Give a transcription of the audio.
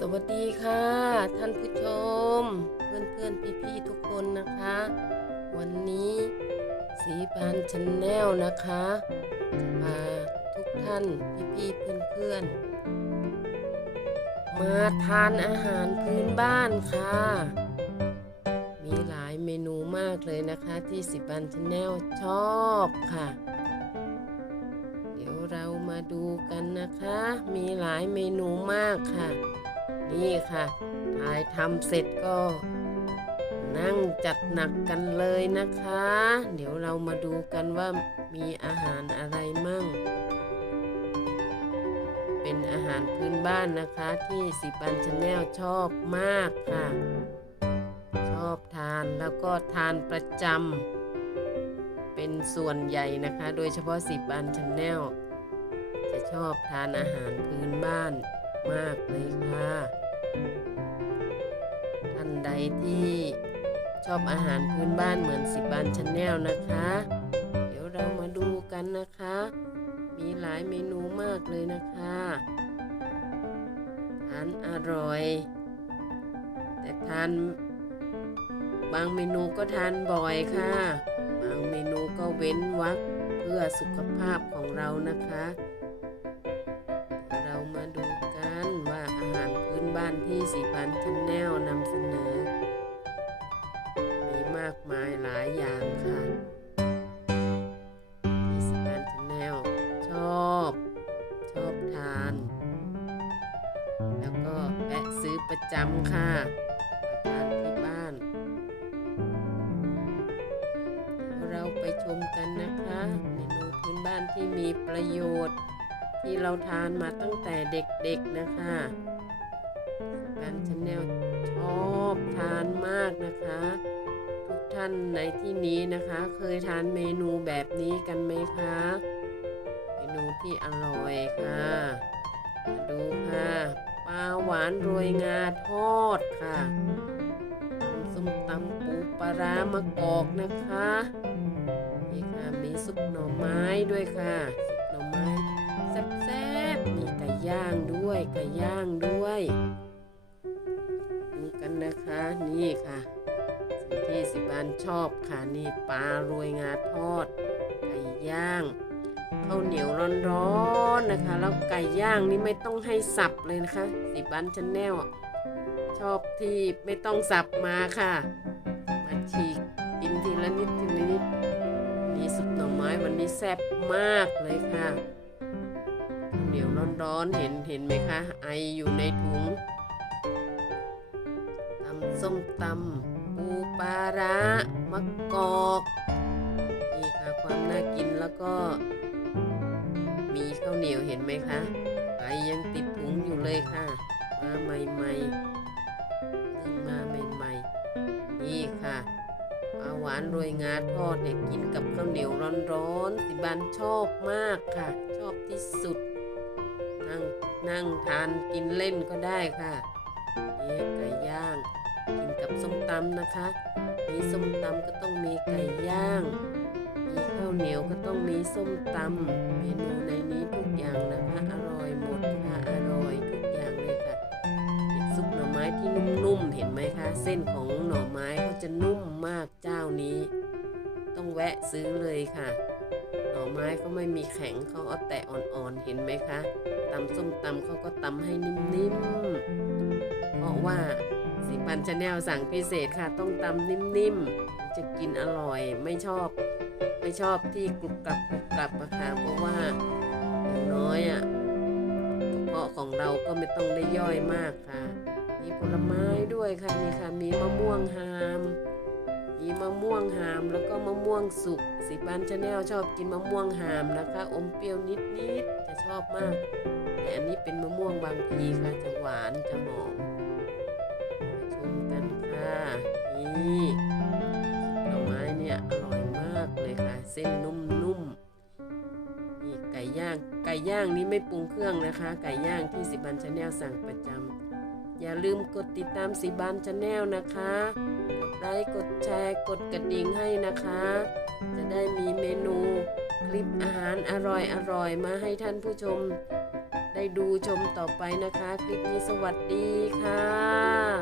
สวัสดีค่ะ ท่านผู้ชม เพื่อนเพื่อนพี่พี่ๆทุกคนนะคะ วันนี้สีบานชันแนลนะคะจะพาทุกท่านพี่พี่เพื่อนเพื่อนๆมาทานอาหารพื้นบ้านค่ะ มีหลายเมนูมากเลยนะคะที่สิบานชันแนลชอบค่ะ เดี๋ยวเรามาดูกันนะคะ มีหลายเมนูมากค่ะ นี่ค่ะ ถ่ายทำเสร็จก็ นั่งจัดหนักกันเลยนะคะ เดี๋ยวเรามาดูกันว่ามีอาหารอะไรมั่ง เป็นอาหารพื้นบ้านนะคะที่สิบันชาแนลชอบมากค่ะ ชอบทานแล้วก็ทานประจำเป็นส่วนใหญ่นะคะ โดยเฉพาะสิบันชาแนลจะชอบทานอาหารพื้นบ้านมากเลยค่ะ ท่านใดที่ชอบอาหารพื้นบ้านเหมือนสิบานชาแนลนะคะ เดี๋ยวเรามาดูกันนะคะ มีหลายเมนูมากเลยนะคะทานอร่อย แต่ทานบางเมนูก็ทานบ่อยค่ะ บางเมนูก็เว้นวรรคเพื่อสุขภาพของเรานะคะ เรามาดูานที่สีพันชันแนลนำเสนอ มีมากมายหลายอย่างค่ะที่สีพันชันแนลชอบ ชอบทาน แล้วก็แวะซื้อประจำค่ะมาทานที่บ้าน เราไปชมกันนะคะเมนูพื้นบ้านที่มีประโยชน์ที่เราทานมาตั้งแต่เด็กๆนะคะ แฟนชาแนลชอบทานมากนะคะ ทุกท่านในที่นี้นะคะ เคยทานเมนูแบบนี้กันไหมคะ เมนูที่อร่อยค่ะมาดูค่ะปลาหวานโรยงาทอดค่ะส้มตำปูปลาร้ามะกอกนะคะนี่ค่ะมีซุปหน่อไม้ด้วยค่ะซุปหน่อไม้แซ่บๆมีไก่ย่างด้วยไก่ย่างด้วย นี่ค่ะ สิ่งที่สิบานชอบค่ะนี่ปลาโรยงาทอด ไก่ย่างข้าวเหนียวร้อนๆนะคะ แล้วไก่ย่างนี่ไม่ต้องให้สับเลยนะคะ สิบานชันแนลชอบที่ไม่ต้องสับมาค่ะ มาฉีกกินทีละนิดทีละนิดนี่ซุปหน่อไม้วันนี้แซ่บมากเลยค่ะข้าวเหนียวร้อนๆเห็นเห็นไหมคะ ไออยู่ในถุง ส้มตำปูปลาร้ามะกอกนี่ค่ะความน่ากินแล้วก็ มีข้าวเหนียวเห็นไหมคะไอยังติดถุงอยู่เลยค่ะ มาใหม่ๆนึ่งมาใหม่ๆนี่ค่ะปลาหวานโรยงาทอดเนี่ยกินกับข้าวเหนียวร้อนๆสิบันชอบมากค่ะ ชอบที่สุด นั่งนั่งทานกินเล่นก็ได้ค่ะนี่ไก่ย่าง กินกับส้มตำนะคะ มีส้มตำก็ต้องมีไก่ย่าง มีข้าวเหนียวก็ต้องมีส้มตำเมนูในนี้ทุกอย่างนะคะ อร่อยหมดค่ะอร่อยทุกอย่างเลยค่ะเป็นซุปหน่อไม้ที่นุ่มๆเห็นไหมคะ เส้นของหน่อไม้เขาจะนุ่มมากเจ้านี้ ต้องแวะซื้อเลยค่ะหน่อไม้เขาไม่มีแข็งเขาเอาแต่อ่อนๆเห็นไหมคะตำส้มตำเขาก็ตำให้นิ่มๆ เพราะว่า ปันชาแนลสั่งพิเศษค่ะ ต้องตำนิ่มๆ จะกินอร่อยไม่ชอบ ไม่ชอบที่กรุบกรับกรุบกรับอะค่ะเพราะว่าอย่างน้อยอะกระเพาะของเราก็ไม่ต้องได้ย่อยมากค่ะ มีผลไม้ด้วยค่ะนี่ค่ะมีมะม่วงหาม มีมะม่วงหามแล้วก็มะม่วงสุกสิบานชาแนลชอบกินมะม่วงหามนะคะ อมเปรี้ยวนิดๆจะชอบมากแต่อันนี้เป็นมะม่วงบางพีค่ะจะหวานจะหอม ย่างนี้ไม่ปรุงเครื่องนะคะ ไก่ย่างที่สิบันชาแนลสั่งประจำอย่าลืมกดติดตามสิบันชาแนลนะคะกดไลค์กดแชร์กดกระดิ่งให้นะคะ จะได้มีเมนูคลิปอาหารอร่อยอร่อยๆมาให้ท่านผู้ชม ได้ดูชมต่อไปนะคะ คลิปนี้สวัสดีค่ะ